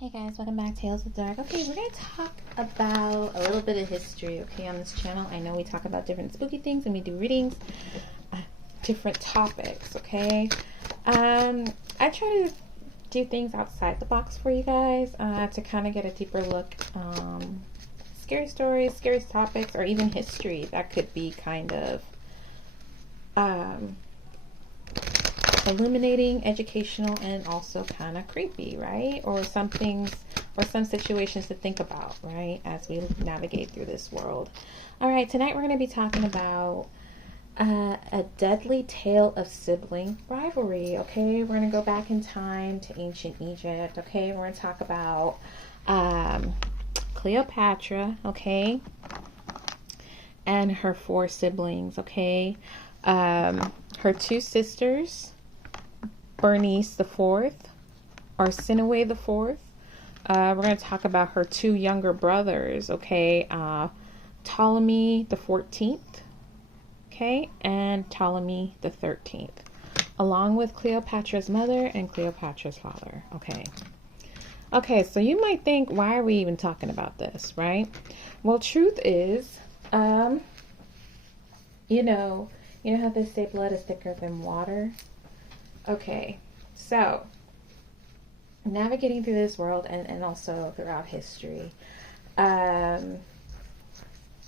Hey guys, welcome back to Tales of the Dark. Okay, we're going to talk about a little bit of history, okay, on this channel. I know we talk about different spooky things and we do readings, different topics, okay? I try to do things outside the box for you guys to kind of get a deeper look. Scary stories, scary topics, or even history that could be kind of illuminating, educational, and also kind of creepy, right? Or some things, or some situations to think about, right, as we navigate through this world. All right, tonight we're going to be talking about a deadly tale of sibling rivalry, okay? We're going to go back in time to ancient Egypt, okay? We're going to talk about Cleopatra, okay? And her 4 siblings, okay? Her 2 sisters, Bernice the 4th, Arsinoe the 4th. We're going to talk about her 2 younger brothers, okay? Ptolemy the 14th, okay? And Ptolemy the 13th, along with Cleopatra's mother and Cleopatra's father, okay? Okay, so you might think, why are we even talking about this, right? Well, truth is, you know how they say blood is thicker than water? Okay, so navigating through this world and also throughout history,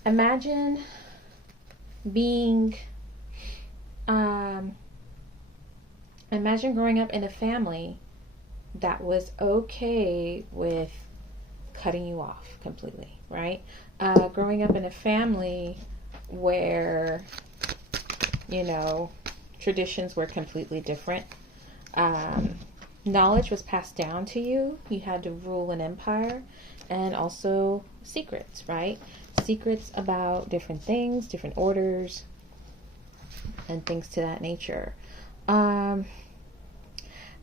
imagine growing up in a family that was okay with cutting you off completely, right? Growing up in a family where, traditions were completely different. Knowledge was passed down to you. You had to rule an empire, and also secrets, right? Secrets about different things, different orders, and things to that nature. I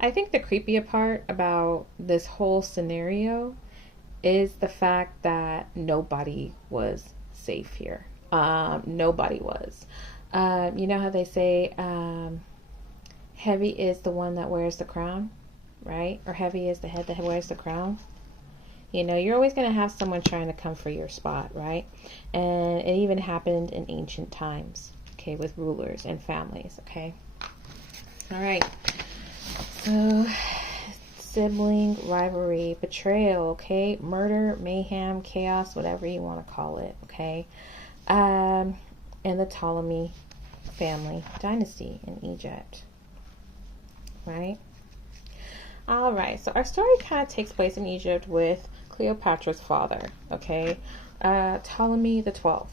think the creepier part about this whole scenario is the fact that nobody was safe here. Nobody was. You know how they say heavy is the one that wears the crown, right? Or heavy is the head that wears the crown. You're always going to have someone trying to come for your spot, right? And it even happened in ancient times, okay, with rulers and families, okay? All right. So, sibling rivalry, betrayal, okay? Murder, mayhem, chaos, whatever you want to call it, okay? And the Ptolemy family dynasty in Egypt, right? All right, so our story kind of takes place in Egypt with Cleopatra's father, okay? Ptolemy the 12th.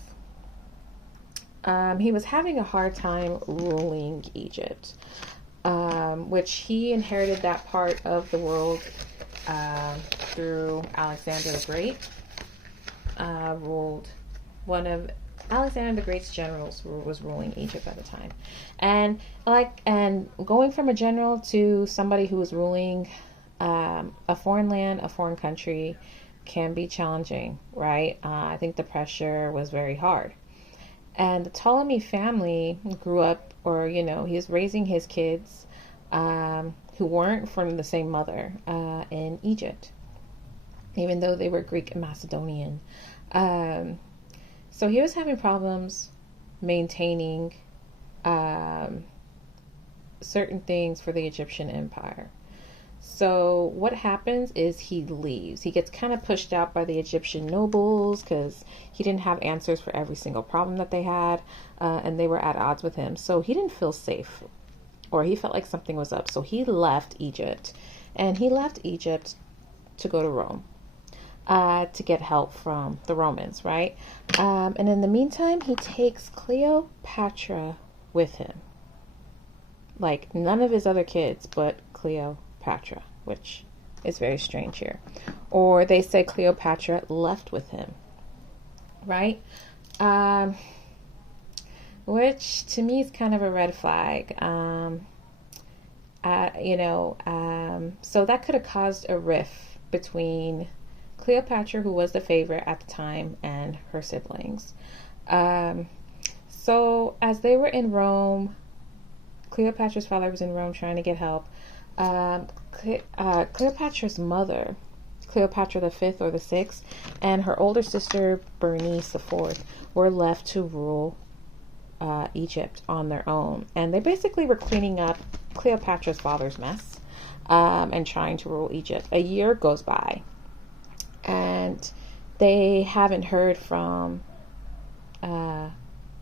He was having a hard time ruling Egypt, which he inherited that part of the world through Alexander the Great. One of Alexander the Great's generals was ruling Egypt at the time, and going from a general to somebody who was ruling a foreign land, a foreign country, can be challenging, right? I think the pressure was very hard, and the Ptolemy family grew up, or he was raising his kids who weren't from the same mother in Egypt, even though they were Greek and Macedonian. So he was having problems maintaining certain things for the Egyptian empire. So what happens is he leaves. He gets kind of pushed out by the Egyptian nobles because he didn't have answers for every single problem that they had, and they were at odds with him. So he didn't feel safe, or he felt like something was up. So he left Egypt, and he left Egypt to go to Rome. To get help from the Romans, right? And in the meantime, he takes Cleopatra with him. Like, none of his other kids, but Cleopatra, which is very strange here. Or they say Cleopatra left with him, right? Which to me is kind of a red flag. So that could have caused a rift between Cleopatra, who was the favorite at the time, and her siblings. So as they were in Rome, Cleopatra's father was in Rome trying to get help. Cleopatra's mother, Cleopatra the Fifth or the Sixth, and her older sister Bernice the Fourth were left to rule Egypt on their own. And they basically were cleaning up Cleopatra's father's mess and trying to rule Egypt. A year goes by, and they haven't heard from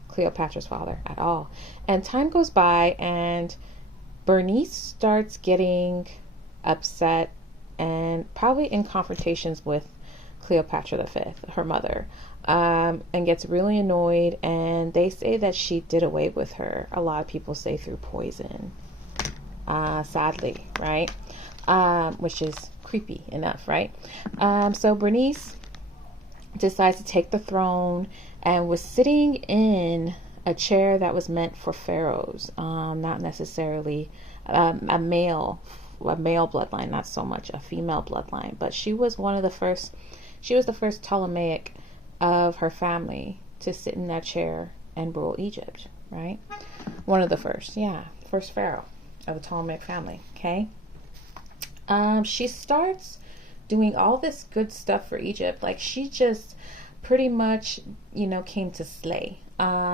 Cleopatra's father at all. And time goes by, and Bernice starts getting upset and probably in confrontations with Cleopatra the Fifth, her mother, and gets really annoyed. And they say that she did away with her. A lot of people say through poison, sadly, right? Which is creepy enough, right? So Bernice decides to take the throne and was sitting in a chair that was meant for pharaohs, not necessarily a male bloodline, not so much a female bloodline, but she was the first Ptolemaic of her family to sit in that chair and rule Egypt, right? One of the first, first pharaoh of the Ptolemaic family, okay? She starts doing all this good stuff for Egypt. Like, she just pretty much, came to slay.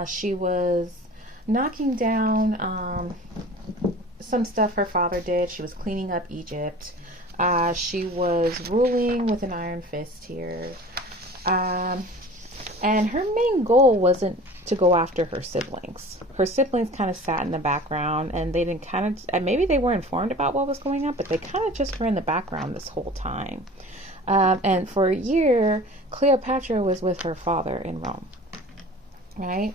She was knocking down some stuff her father did. She was cleaning up Egypt. She was ruling with an iron fist here. And her main goal wasn't to go after her siblings. Her siblings kind of sat in the background, and they didn't maybe they were informed about what was going on, but they kind of just were in the background this whole time. And for a year, Cleopatra was with her father in Rome, right?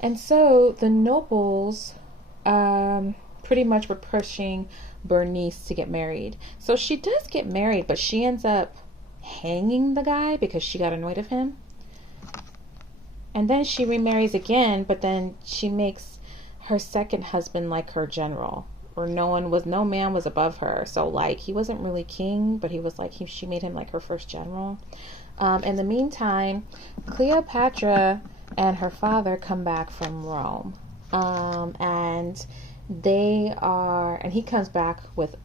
And so the nobles pretty much were pushing Bernice to get married. So she does get married, but she ends up hanging the guy because she got annoyed of him. And then she remarries again, but then she makes her second husband like her general, or no man was above her. So like, he wasn't really king, but he was like, she made him like her first general. In the meantime, Cleopatra and her father come back from Rome, and he comes back with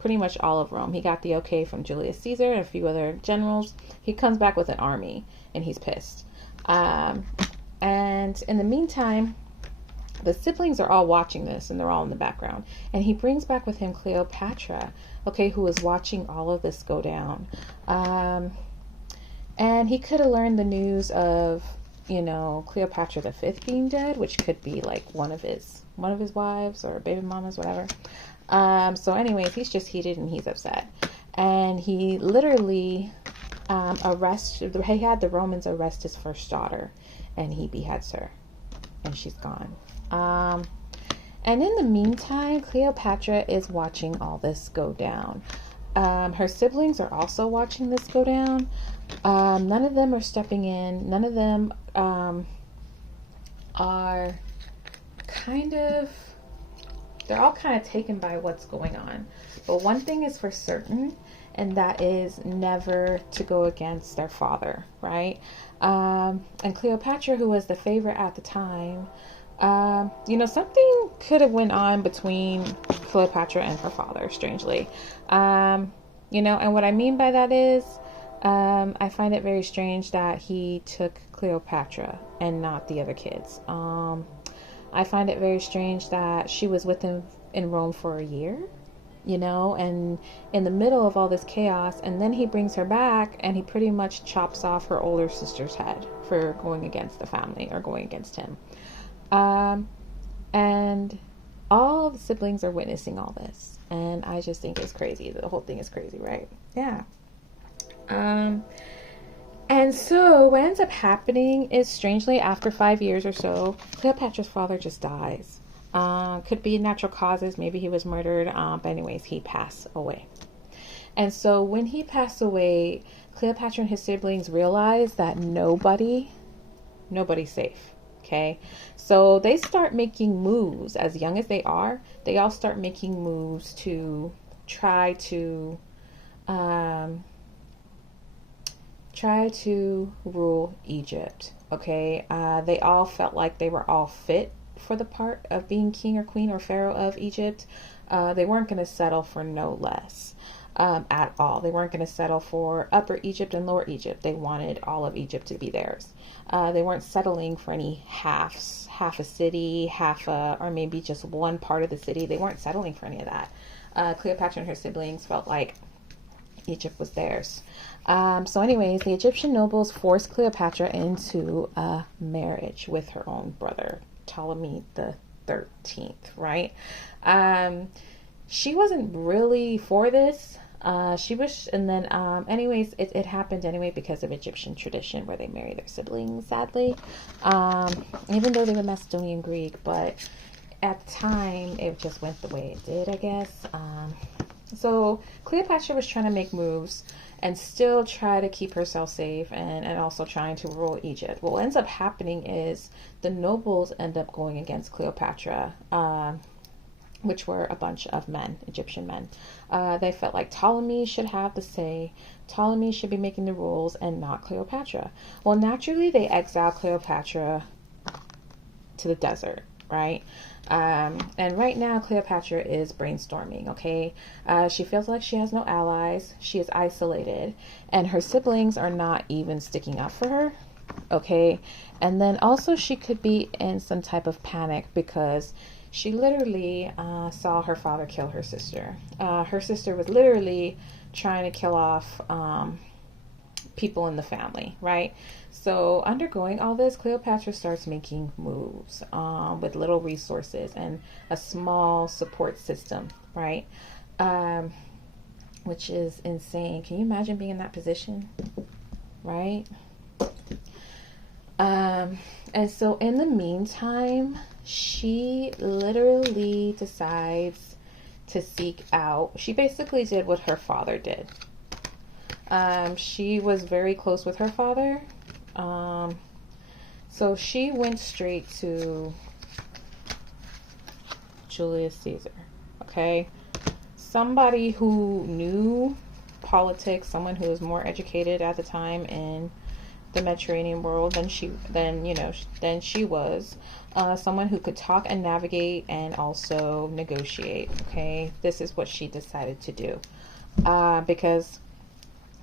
pretty much all of Rome. He got the okay from Julius Caesar and a few other generals. He comes back with an army, and he's pissed. And in the meantime, the siblings are all watching this, and they're all in the background. And he brings back with him Cleopatra, who is watching all of this go down. And he could have learned the news of, Cleopatra the Fifth being dead, which could be like one of his wives or baby mamas, whatever. So anyways, he's just heated and he's upset. And he literally he had the Romans arrest his first daughter, and he beheads her, and she's gone. And in the meantime, Cleopatra is watching all this go down. Her siblings are also watching this go down. None of them are stepping in. None of them are they're all kind of taken by what's going on. But one thing is for certain, and that is never to go against their father, right? And Cleopatra, who was the favorite at the time, something could have went on between Cleopatra and her father, strangely. And what I mean by that is, I find it very strange that he took Cleopatra and not the other kids. I find it very strange that she was with him in Rome for a year, and in the middle of all this chaos, and then he brings her back and he pretty much chops off her older sister's head for going against the family or going against him. And all the siblings are witnessing all this, and I just think it's crazy. The whole thing is crazy, right? Yeah. And so what ends up happening is, strangely, after 5 years or so, Cleopatra's father just dies. Could be natural causes. Maybe he was murdered. But anyways, he passed away. And so when he passed away, Cleopatra and his siblings realized that nobody's safe. Okay. So they start making moves. As young as they are, they all start making moves to try to rule Egypt. Okay. They all felt like they were all fit for the part of being king or queen or pharaoh of Egypt. They weren't going to settle for no less at all. They weren't going to settle for Upper Egypt and Lower Egypt. They wanted all of Egypt to be theirs. They weren't settling for any half a city, or maybe just one part of the city. They weren't settling for any of that. Cleopatra and her siblings felt like Egypt was theirs. So anyways, the Egyptian nobles forced Cleopatra into a marriage with her own brother, Ptolemy the 13th, right? She wasn't really for this. She was, and then, anyways, it happened anyway because of Egyptian tradition where they marry their siblings, sadly. Even though they were Macedonian Greek, but at the time, it just went the way it did, I guess. So Cleopatra was trying to make moves and still try to keep herself safe and also trying to rule Egypt. What ends up happening is the nobles end up going against Cleopatra, which were a bunch of men, Egyptian men. They felt like Ptolemy should have the say. Ptolemy should be making the rules and not Cleopatra. Well, naturally, they exiled Cleopatra to the desert, right? And right now, Cleopatra is brainstorming, okay? She feels like she has no allies. She is isolated. And her siblings are not even sticking up for her, okay? And then also she could be in some type of panic because she literally saw her father kill her sister. Her sister was literally trying to kill off people in the family, right? So undergoing all this, Cleopatra starts making moves with little resources and a small support system, right? Which is insane. Can you imagine being in that position, right? And so in the meantime, she literally decides to seek out. She basically did what her father did. She was very close with her father. So she went straight to Julius Caesar. Okay. Somebody who knew politics, someone who was more educated at the time in the Mediterranean world than she was. Someone who could talk and navigate and also negotiate. Okay. This is what she decided to do. Because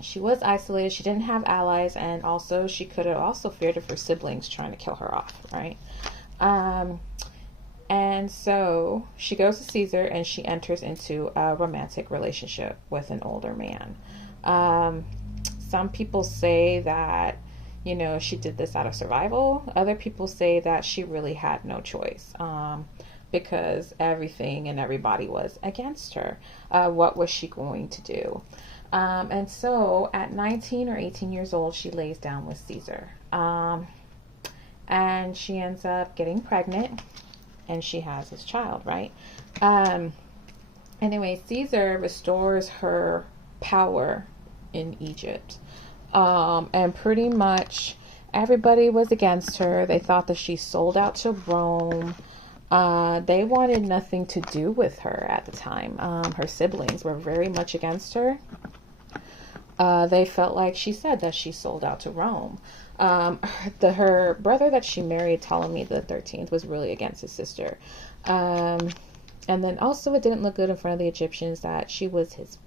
she was isolated, she didn't have allies, and also she could have also feared of her siblings trying to kill her off, right? And so she goes to Caesar and she enters into a romantic relationship with an older man. Some people say that, she did this out of survival. Other people say that she really had no choice, because everything and everybody was against her. What was she going to do? And so at 19 or 18 years old, she lays down with Caesar. And she ends up getting pregnant and she has his child, right? Anyway, Caesar restores her power in Egypt. And pretty much everybody was against her. They thought that she sold out to Rome. They wanted nothing to do with her at the time. Her siblings were very much against her. They felt like she said that she sold out to Rome. Her brother that she married, Ptolemy the 13th, was really against his sister. And then also it didn't look good in front of the Egyptians that she was his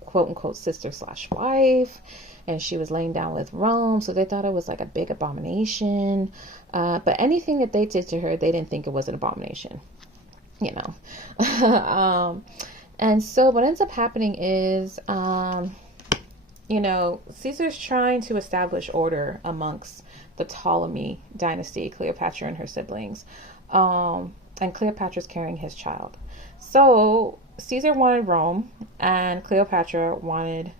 quote-unquote sister/wife, and she was laying down with Rome, so they thought it was like a big abomination. But anything that they did to her, they didn't think it was an abomination, And so what ends up happening is, Caesar's trying to establish order amongst the Ptolemy dynasty, Cleopatra and her siblings. And Cleopatra's carrying his child. So Caesar wanted Rome and Caesar wanted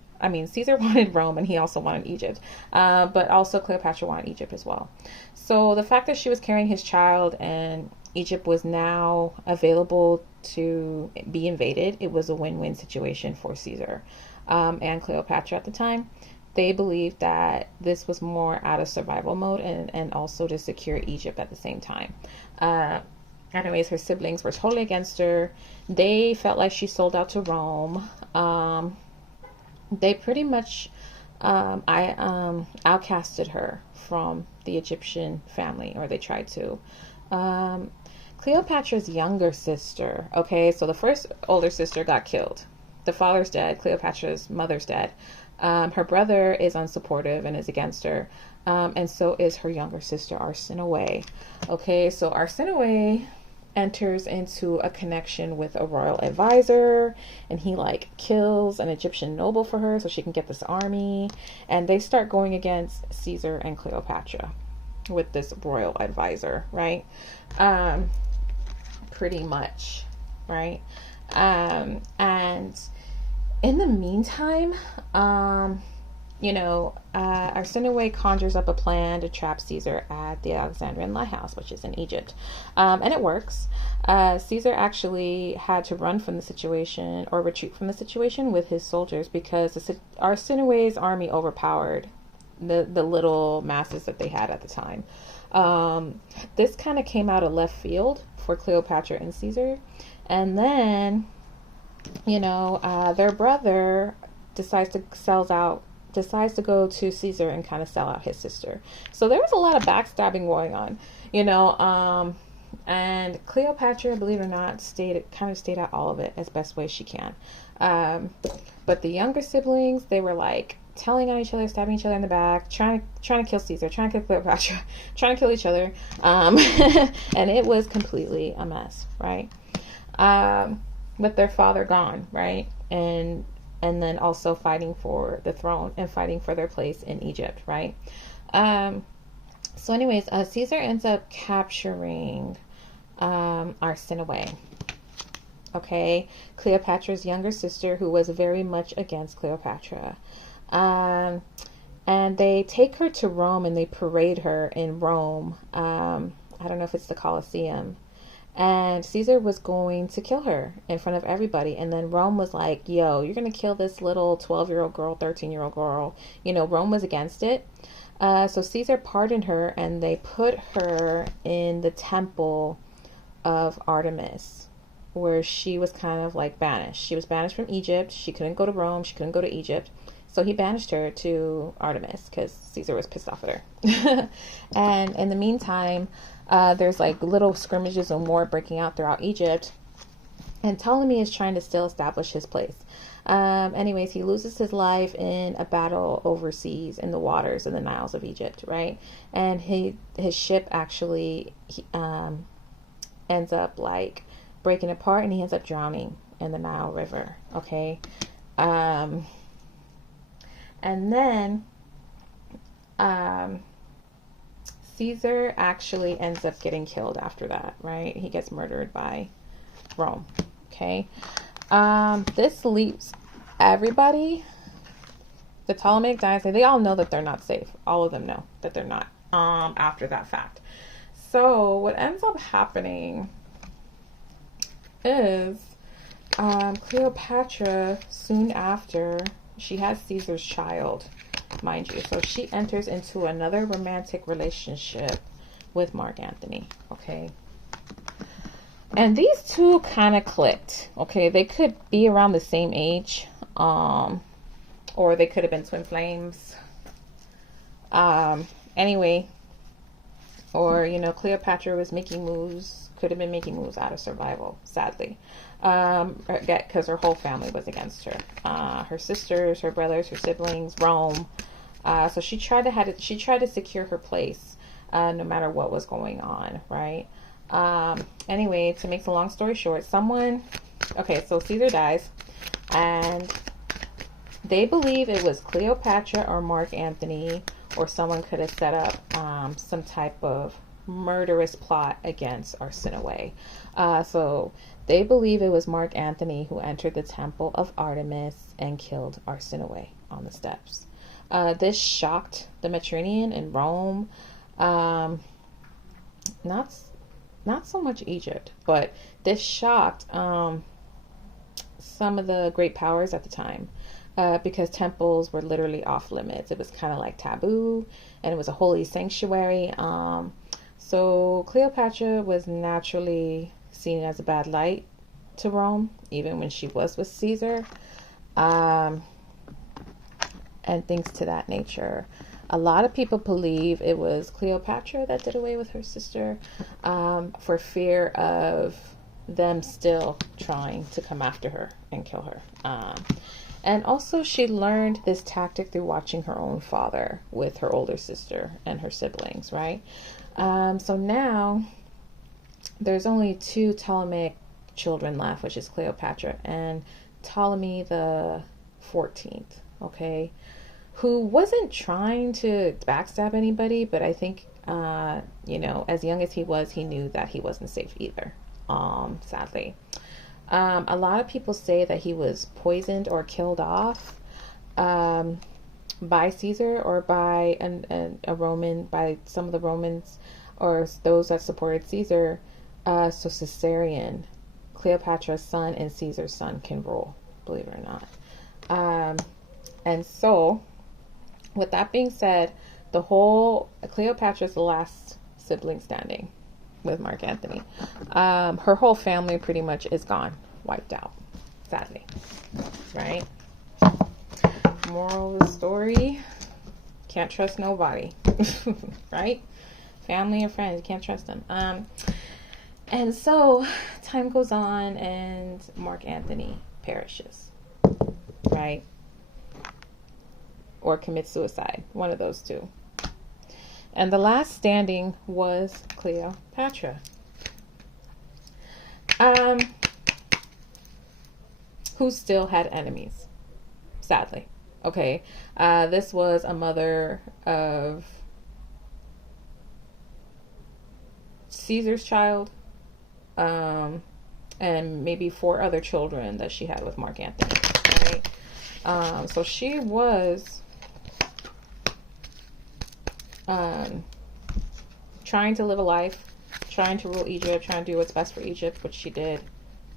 Rome and he also wanted Egypt. But also Cleopatra wanted Egypt as well. So the fact that she was carrying his child and Egypt was now available to be invaded, it was a win-win situation for Caesar and Cleopatra at the time. They believed that this was more out of survival mode and also to secure Egypt at the same time. Anyways, her siblings were totally against her. They felt like she sold out to Rome. They pretty much outcasted her from the Egyptian family, or they tried to. Cleopatra's younger sister, okay, so the first older sister got killed. The father's dead. Cleopatra's mother's dead. Her brother is unsupportive and is against her. And so is her younger sister, Arsinoe. Okay, so Arsinoe enters into a connection with a royal advisor, and he like kills an Egyptian noble for her so she can get this army, and they start going against Caesar and Cleopatra with this royal advisor, right? Pretty much, right? And in the meantime, Arsinoe conjures up a plan to trap Caesar at the Alexandrian lighthouse, which is in Egypt. And it works. Caesar actually had to run from the situation or retreat from the situation with his soldiers because Arsinoe's army overpowered the little masses that they had at the time. This kind of came out of left field for Cleopatra and Caesar. And then, their brother decides to go to Caesar and kind of sell out his sister. So there was a lot of backstabbing going on, and Cleopatra, believe it or not, stayed out all of it as best way she can. But the younger siblings, they were like telling on each other, stabbing each other in the back, trying to kill Caesar, trying to kill Cleopatra, trying to kill each other. And it was completely a mess, right? With their father gone, right? And then also fighting for the throne and fighting for their place in Egypt, right? So anyways, Caesar ends up capturing Arsinoe, okay? Cleopatra's younger sister, who was very much against Cleopatra. And they take her to Rome and they parade her in Rome. I don't know if it's the Colosseum. And Caesar was going to kill her in front of everybody. And then Rome was like, yo, you're going to kill this little 12-year-old girl, 13-year-old girl. Rome was against it. So Caesar pardoned her and they put her in the temple of Artemis, where she was kind of like banished. She was banished from Egypt. She couldn't go to Rome. She couldn't go to Egypt. So he banished her to Artemis because Caesar was pissed off at her. And in the meantime, there's like little skirmishes and war breaking out throughout Egypt. And Ptolemy is trying to still establish his place. Anyways, he loses his life in a battle overseas in the waters in the Niles of Egypt, right? And his ship actually ends up like breaking apart and he ends up drowning in the Nile River, okay? And then Caesar actually ends up getting killed after that, right? He gets murdered by Rome, okay? This leaves everybody, the Ptolemaic dynasty, they all know that they're not safe. All of them know that they're not after that fact. So what ends up happening is Cleopatra, soon after, she has Caesar's child, mind you. So she enters into another romantic relationship with Mark Antony, okay? And these two kind of clicked, okay? They could be around the same age, or they could have been twin flames. Anyway, or, Cleopatra was making moves, could have been making moves out of survival, sadly. Because her whole family was against her. Her sisters, her brothers, her siblings, Rome. So she tried to secure her place, no matter what was going on, right? Anyway, to make the long story short, so Caesar dies, and they believe it was Cleopatra or Mark Antony, or someone could have set up some type of murderous plot against Arsinoe. So they believe it was Mark Antony who entered the temple of Artemis and killed Arsinoe on the steps. This shocked the Mediterranean and Rome. Not so much Egypt, but this shocked some of the great powers at the time, because temples were literally off limits. It was kind of like taboo, and it was a holy sanctuary. So Cleopatra was naturally seen as a bad light to Rome, even when she was with Caesar, and things to that nature. A lot of people believe it was Cleopatra that did away with her sister, for fear of them still trying to come after her and kill her. And also she learned this tactic through watching her own father with her older sister and her siblings, right? So now there's only two Ptolemaic children left, which is Cleopatra and Ptolemy the 14th, okay? Who wasn't trying to backstab anybody, but I think, as young as he was, he knew that he wasn't safe either, sadly. A lot of people say that he was poisoned or killed off by Caesar or by a Roman, by some of the Romans or those that supported Caesar. So Caesarion, Cleopatra's son and Caesar's son, can rule, believe it or not. And so, with that being said, Cleopatra's the last sibling standing with Mark Antony. Her whole family pretty much is gone, wiped out, sadly, right? Moral of the story, can't trust nobody, right? Family or friends, you can't trust them. And so time goes on and Mark Antony perishes, right? Or commits suicide, one of those two. And the last standing was Cleopatra, who still had enemies, sadly. Okay, this was a mother of Caesar's child, and maybe 4 other children that she had with Mark Antony, right? So she was trying to live a life, trying to rule Egypt, trying to do what's best for Egypt, which she did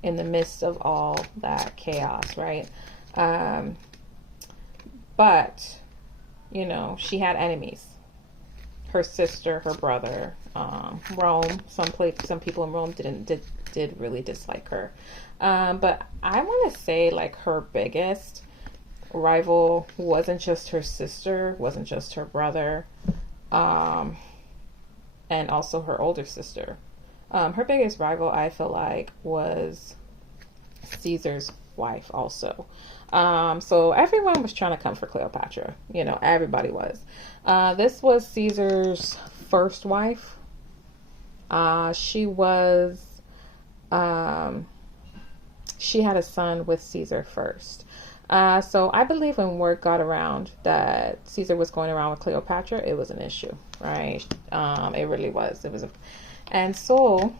in the midst of all that chaos, right? But, she had enemies. Her sister, her brother, Rome. Some people in Rome did really dislike her. But I want to say, like, her biggest rival wasn't just her sister, wasn't just her brother, and also her older sister. Her biggest rival, I feel like, was Caesar's wife also. So everyone was trying to come for Cleopatra. Everybody was. This was Caesar's first wife. She had a son with Caesar first. So I believe when word got around that Caesar was going around with Cleopatra, it was an issue, right? It really was. And so,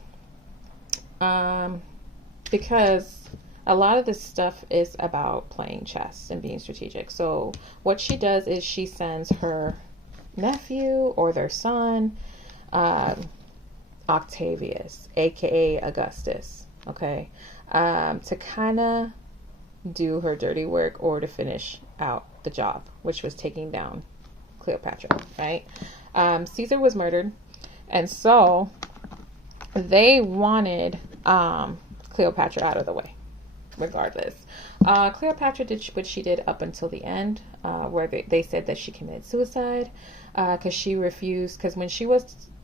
because a lot of this stuff is about playing chess and being strategic. So what she does is she sends her nephew or their son, Octavius, aka Augustus, okay, to kind of do her dirty work or to finish out the job, which was taking down Cleopatra, right? Caesar was murdered, and so they wanted Cleopatra out of the way, regardless. Cleopatra did what she did up until the end, where they said that she committed suicide because she refused. Because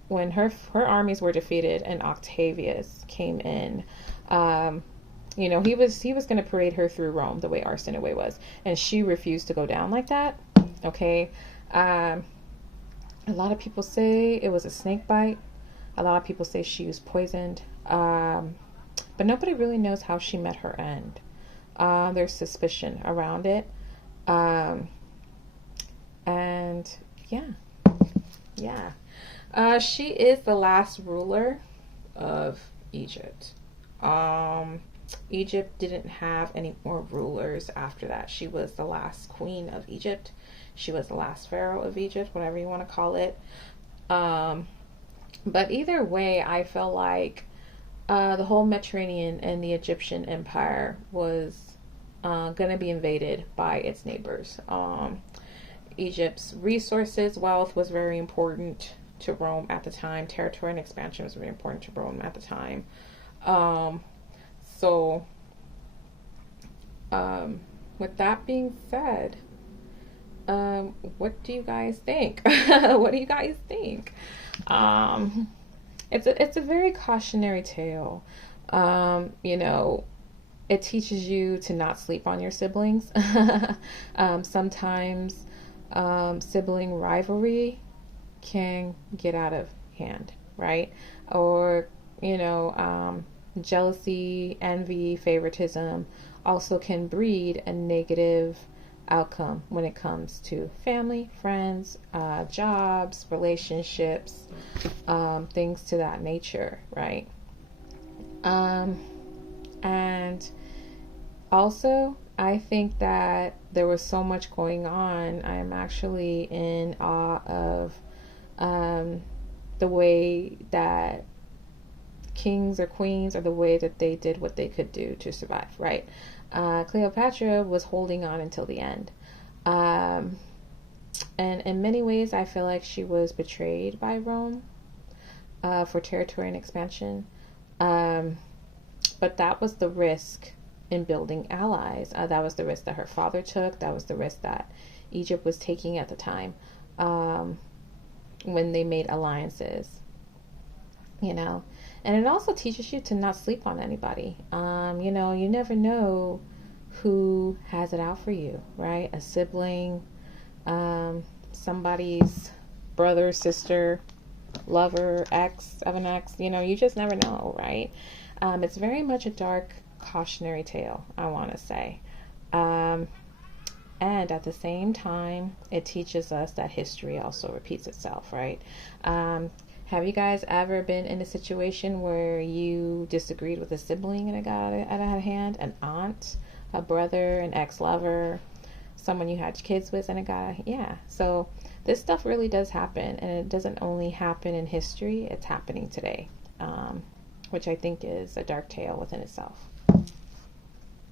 when her armies were defeated and Octavius came in, he was going to parade her through Rome the way Arsinoe was, and she refused to go down like that. Okay, a lot of people say it was a snake bite. A lot of people say she was poisoned. But nobody really knows how she met her end. There's suspicion around it. And yeah. She is the last ruler of Egypt. Egypt didn't have any more rulers after that. She was the last queen of Egypt. She was the last pharaoh of Egypt, whatever you want to call it. But either way, I feel like the whole Mediterranean and the Egyptian empire was going to be invaded by its neighbors. Egypt's resources, wealth was very important to Rome at the time. Territory and expansion was very important to Rome at the time. With that being said, What do you guys think? What do you guys think? Um, it's a very cautionary tale. You know, it teaches you to not sleep on your siblings. Sometimes sibling rivalry can get out of hand, right? Or, you know, jealousy, envy, favoritism also can breed a negative outcome when it comes to family, friends, jobs, relationships, things to that nature, right? Um, and also, I think that there was so much going on. I'm actually in awe of um, the way that kings or queens, or the way that they did what they could do to survive, right? Cleopatra was holding on until the end. Um, and in many ways, I feel like she was betrayed by Rome for territory and expansion. Um, but that was the risk in building allies. That was the risk that her father took. That was the risk that Egypt was taking at the time, um, when they made alliances, you know. And it also teaches you to not sleep on anybody. You know, you never know who has it out for you, right? A sibling, somebody's brother, sister, lover, ex of an ex. You know, you just never know, right? It's very much a dark, cautionary tale, I want to say. Um, and at the same time, it teaches us that history also repeats itself, right? Um, have you guys ever been in a situation where you disagreed with a sibling and it got out of hand? An aunt, a brother, an ex-lover, someone you had kids with and it got, yeah. So this stuff really does happen, and it doesn't only happen in history, it's happening today, which I think is a dark tale within itself.